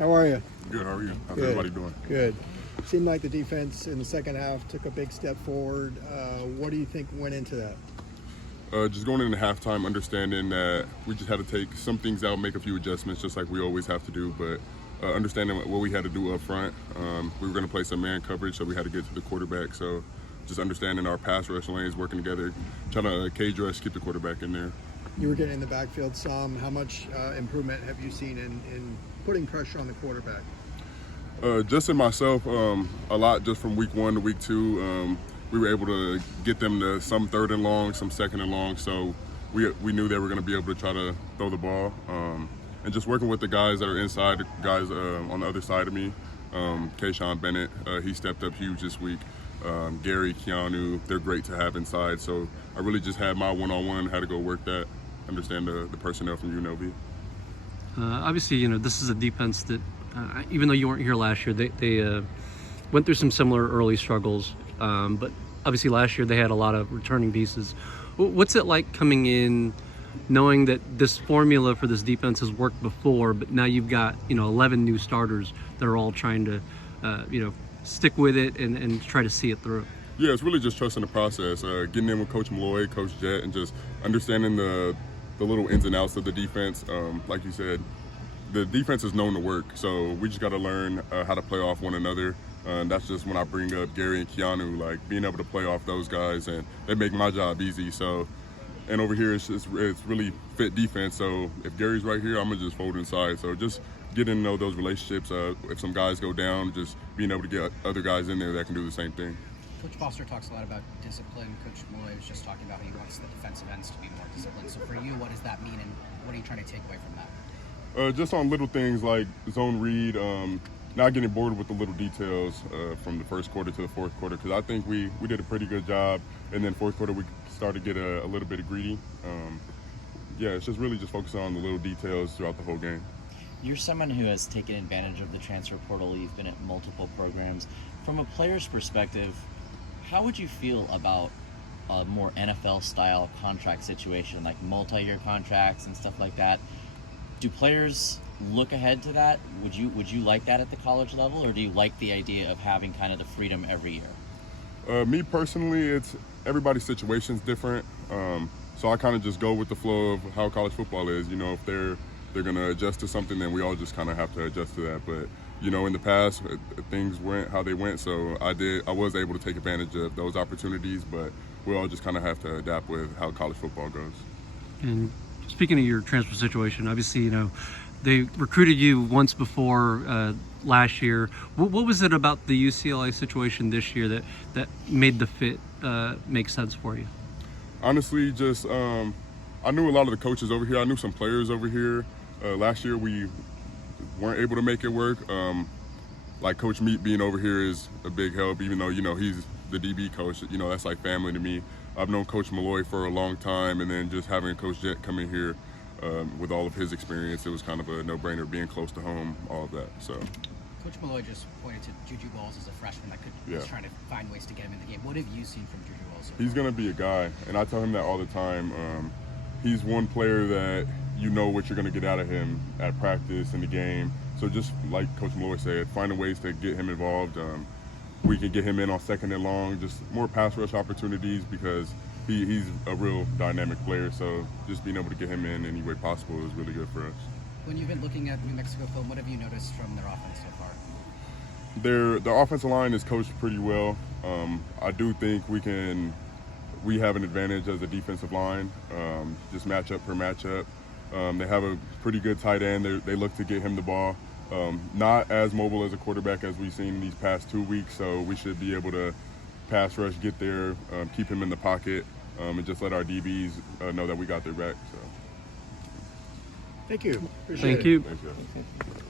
How are you? Good, how are you? How's Good. everybody doing? Good. Seemed like the defense in the second half took a big step forward. What do you think went into that? Just going into halftime, understanding that we just had to take some things out, make a few adjustments, just like we always have to do. But understanding what we had to do up front, we were going to play some man coverage, so we had to get to the quarterback. So just understanding our pass rush lanes, working together, trying to cage rush, keep the quarterback in there. You were getting in the backfield some. How much improvement have you seen in putting pressure on the quarterback? Just in myself, a lot just from week 1 to week 2. We were able to get them to some third and long, some second and long. So we knew they were going to be able to try to throw the ball. And just working with the guys that are inside, the guys on the other side of me. Kayshawn Bennett, he stepped up huge this week. Gary, Keanu, they're great to have inside. So I really just had my one-on-one, had to go work that, understand the personnel from UNLV. Obviously, this is a defense that, even though you weren't here last year, they went through some similar early struggles. But obviously last year they had a lot of returning pieces. What's it like coming in, knowing that this formula for this defense has worked before, but now you've got 11 new starters that are all trying to stick with it and try to see it through? Yeah, it's really just trusting the process, getting in with Coach Malloy, Coach Jett, and just understanding the little ins and outs of the defense. Like you said, the defense is known to work, so we just got to learn how to play off one another. That's just when I bring up Gary and Keanu, like being able to play off those guys, and they make my job easy. So, and over here it's really fit defense. So if Gary's right here, I'm gonna just fold inside. So just getting to know those relationships. If some guys go down, just being able to get other guys in there that can do the same thing. Coach Foster talks a lot about discipline. Coach Malloy was just talking about how he wants the defensive ends to be more disciplined. So for you, what does that mean, and what are you trying to take away from that? Just on little things like zone read, not getting bored with the little details from the first quarter to the fourth quarter, because I think we did a pretty good job, and then fourth quarter we started to get a little bit greedy. Yeah, it's just really just focusing on the little details throughout the whole game. You're someone who has taken advantage of the transfer portal. You've been at multiple programs. From a player's perspective, how would you feel about a more NFL-style contract situation, like multi-year contracts and stuff like that? Do players look ahead to that? Would you like that at the college level, or do you like the idea of having kind of the freedom every year? Me personally, everybody's situation's different. So I kind of just go with the flow of how college football is. If they're going to adjust to something, then we all just kind of have to adjust to that. But in the past, things went how they went, so I was able to take advantage of those opportunities. But we all just kind of have to adapt with how college football goes. And speaking of your transfer situation, obviously, they recruited you once before last year. What was it about the UCLA situation this year that made the fit make sense for you? Honestly, just I knew a lot of the coaches over here. I knew some players over here. Last year we weren't able to make it work. Like Coach Meat being over here is a big help, even though he's the DB coach. That's like family to me. I've known Coach Malloy for a long time, and then just having Coach Jett come in here with all of his experience, it was kind of a no-brainer, being close to home, all of that. So, Coach Malloy just pointed to Juju Walls as a freshman that was trying to find ways to get him in the game. What have you seen from Juju Walls? He's going to be a guy, and I tell him that all the time. He's one player that what you're going to get out of him at practice, in the game. So just like Coach Malloy said, finding ways to get him involved. We can get him in on second and long, just more pass rush opportunities, because he's a real dynamic player. So just being able to get him in any way possible is really good for us. When you've been looking at New Mexico film, what have you noticed from their offense so far? Their offensive line is coached pretty well. I do think we have an advantage as a defensive line, just matchup per matchup. They have a pretty good tight end. They look to get him the ball. Not as mobile as a quarterback as we've seen these past 2 weeks, so we should be able to pass rush, get there, keep him in the pocket, and just let our DBs know that we got their back. So. Thank you. Thank you. Thank you.